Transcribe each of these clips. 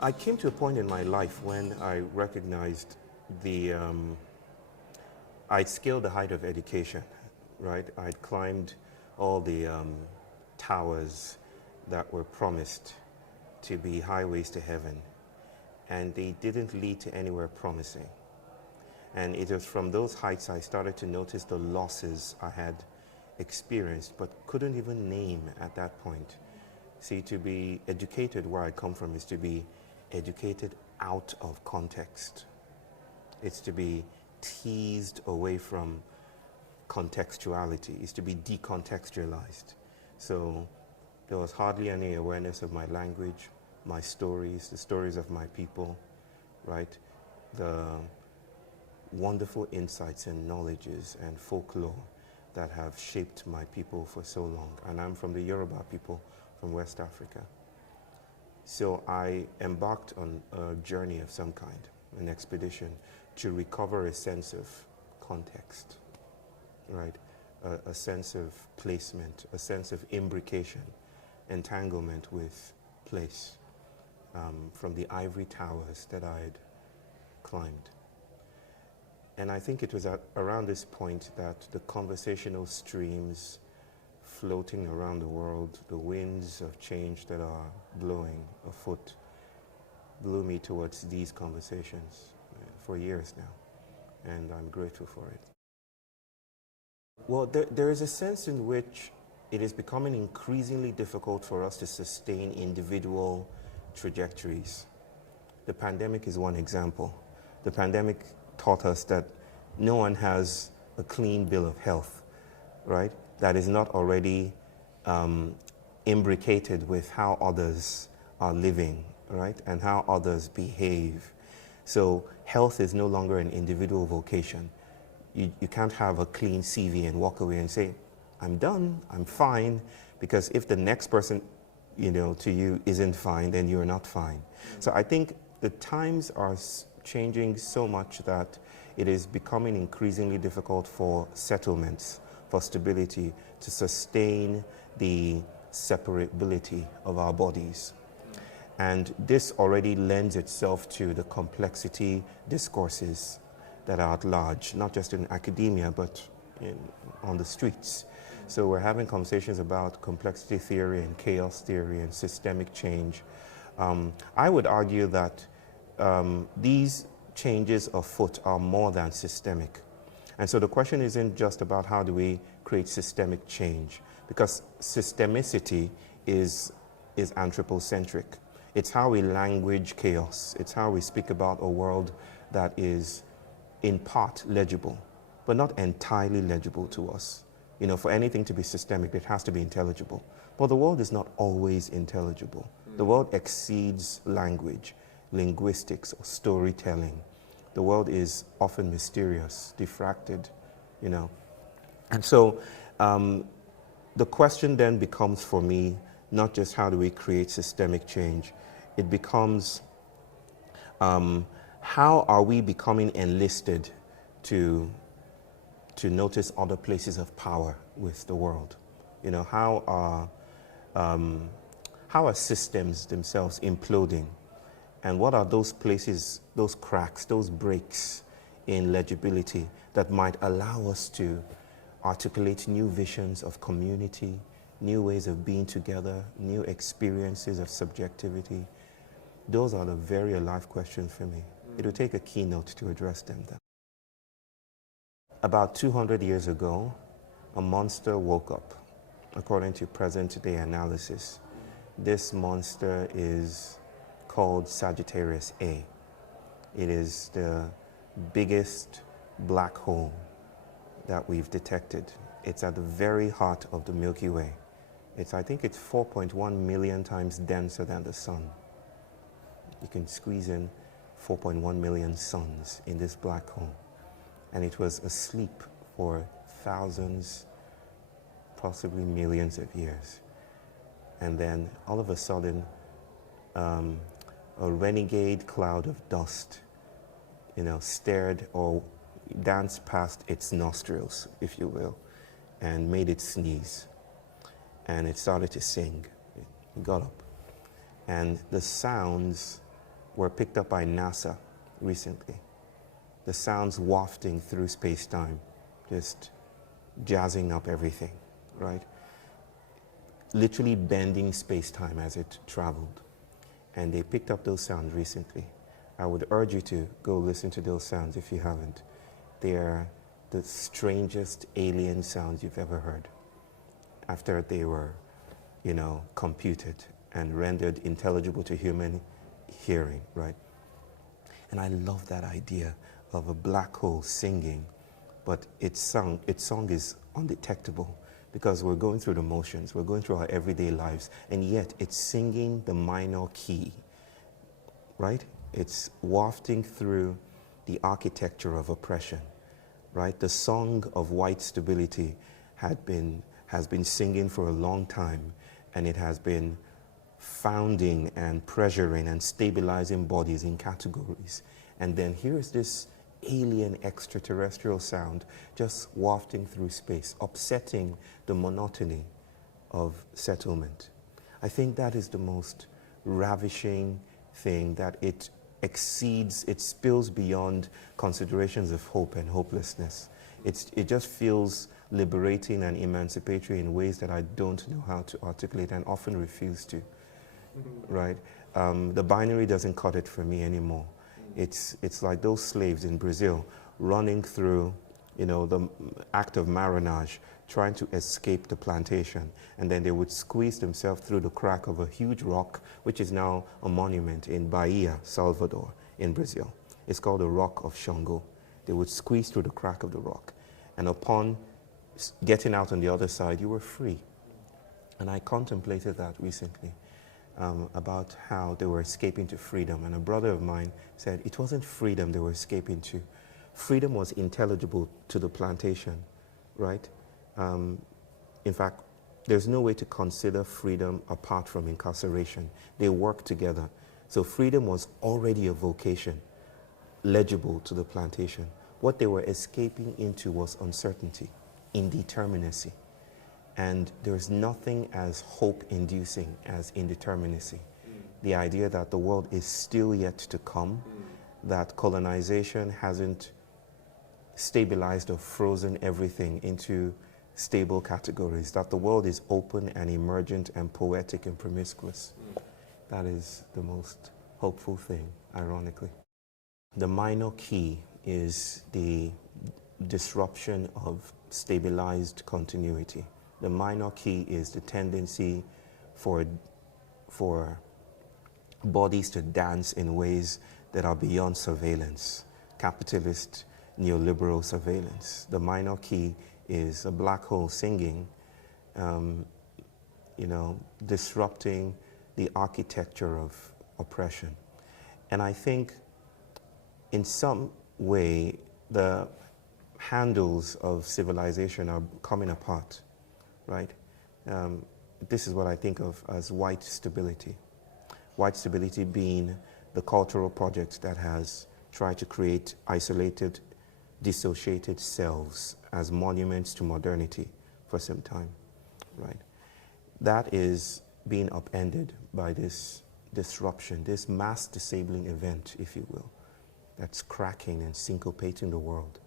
I came to a point in my life when I recognized the, I'd scaled the height of education, right? I'd climbed all the towers that were promised to be highways to heaven, and they didn't lead to anywhere promising. And it was from those heights I started to notice the losses I had experienced, but couldn't even name at that point. See, to be educated where I come from is to be educated out of context. It's to be teased away from contextuality. It's to be decontextualized. So there was hardly any awareness of my language, my stories, the stories of my people, right? The wonderful insights and knowledges and folklore that have shaped my people for so long. And I'm from the Yoruba people from West Africa. So I embarked on a journey of some kind, an expedition, to recover a sense of context, right? A sense of placement, a sense of imbrication, entanglement with place, from the ivory towers that I'd climbed. And I think it was around this point that the conversational streams floating around the world, the winds of change that are blowing afoot, blew me towards these conversations for years now, and I'm grateful for it. Well, there is a sense in which it is becoming increasingly difficult for us to sustain individual trajectories. The pandemic is one example. The pandemic taught us that no one has a clean bill of health, right? That is not already imbricated with how others are living, right? And how others behave. So health is no longer an individual vocation. You can't have a clean CV and walk away and say, I'm done, I'm fine, because if the next person, to you isn't fine, then you're not fine. So I think the times are changing so much that it is becoming increasingly difficult for settlements, for stability, to sustain the separability of our bodies. And this already lends itself to the complexity discourses that are at large, not just in academia, but on the streets. So we're having conversations about complexity theory and chaos theory and systemic change. I would argue that these changes afoot are more than systemic. And so the question isn't just about how do we create systemic change, because systemicity is anthropocentric. It's how we language chaos. It's how we speak about a world that is in part legible, but not entirely legible to us. For anything to be systemic, it has to be intelligible. But the world is not always intelligible. The world exceeds language, linguistics, or storytelling. The world is often mysterious, diffracted, And so the question then becomes for me, not just how do we create systemic change, it becomes how are we becoming enlisted to notice other places of power with the world? How are systems themselves imploding? And what are those places, those cracks, those breaks in legibility that might allow us to articulate new visions of community, new ways of being together, new experiences of subjectivity? Those are the very alive questions for me. It will take a keynote to address them. About 200 years ago, a monster woke up, according to present-day analysis. This monster is called Sagittarius A. It is the biggest black hole that we've detected. It's at the very heart of the Milky Way. I think it's 4.1 million times denser than the sun. You can squeeze in 4.1 million suns in this black hole. And it was asleep for thousands, possibly millions of years. And then all of a sudden, a renegade cloud of dust, stared or danced past its nostrils, if you will, and made it sneeze. And it started to sing. It got up. And the sounds were picked up by NASA recently. The sounds wafting through space-time, just jazzing up everything, right? Literally bending space-time as it traveled. And they picked up those sounds recently. I would urge you to go listen to those sounds if you haven't. They are the strangest alien sounds you've ever heard after they were, computed and rendered intelligible to human hearing, right? And I love that idea of a black hole singing, but its song is undetectable because we're going through the motions, we're going through our everyday lives, and yet it's singing the minor key, right? It's wafting through the architecture of oppression, right? The song of white stability has been singing for a long time, and it has been founding and pressuring and stabilizing bodies in categories. And then here's this alien extraterrestrial sound just wafting through space, upsetting the monotony of settlement. I think that is the most ravishing thing, that it spills beyond considerations of hope and hopelessness. It just feels liberating and emancipatory in ways that I don't know how to articulate and often refuse to, right? The binary doesn't cut it for me anymore. It's like those slaves in Brazil running through, the act of marronage, trying to escape the plantation. And then they would squeeze themselves through the crack of a huge rock, which is now a monument in Bahia, Salvador, in Brazil. It's called the Rock of Shango. They would squeeze through the crack of the rock. And upon getting out on the other side, you were free. And I contemplated that recently. About how they were escaping to freedom. And a brother of mine said it wasn't freedom they were escaping to. Freedom was intelligible to the plantation, right? In fact, there's no way to consider freedom apart from incarceration. They work together. So freedom was already a vocation, legible to the plantation. What they were escaping into was uncertainty, indeterminacy. And there's nothing as hope-inducing as indeterminacy. The idea that the world is still yet to come, that colonization hasn't stabilized or frozen everything into stable categories, that the world is open and emergent and poetic and promiscuous. That is the most hopeful thing, ironically. The minor key is the disruption of stabilized continuity. The minor key is the tendency for bodies to dance in ways that are beyond surveillance, capitalist, neoliberal surveillance. The minor key is a black hole singing, disrupting the architecture of oppression. And I think in some way, the handles of civilization are coming apart. Right? This is what I think of as white stability. White stability being the cultural project that has tried to create isolated, dissociated selves as monuments to modernity for some time, right? That is being upended by this disruption, this mass disabling event, if you will, that's cracking and syncopating the world.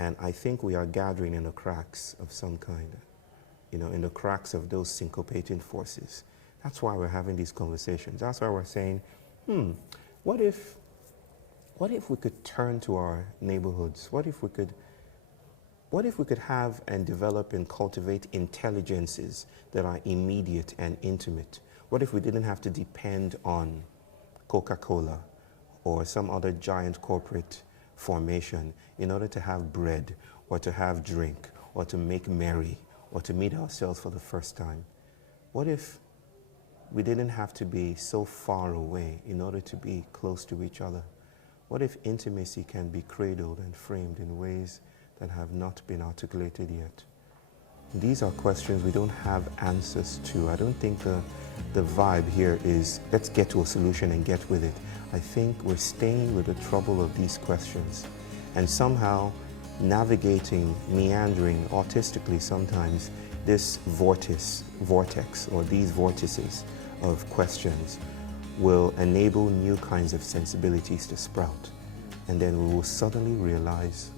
And I think we are gathering in the cracks of some kind. In the cracks of those syncopating forces. That's why we're having these conversations. That's why we're saying, what if we could turn to our neighborhoods? What if we could have and develop and cultivate intelligences that are immediate and intimate? What if we didn't have to depend on Coca-Cola or some other giant corporate formation in order to have bread or to have drink or to make merry or to meet ourselves for the first time? What if we didn't have to be so far away in order to be close to each other? What if intimacy can be cradled and framed in ways that have not been articulated yet? These are questions we don't have answers to. I don't think the vibe here is let's get to a solution and get with it. I think we're staying with the trouble of these questions and somehow navigating, meandering artistically sometimes, this vortex or these vortices of questions will enable new kinds of sensibilities to sprout. And then we will suddenly realize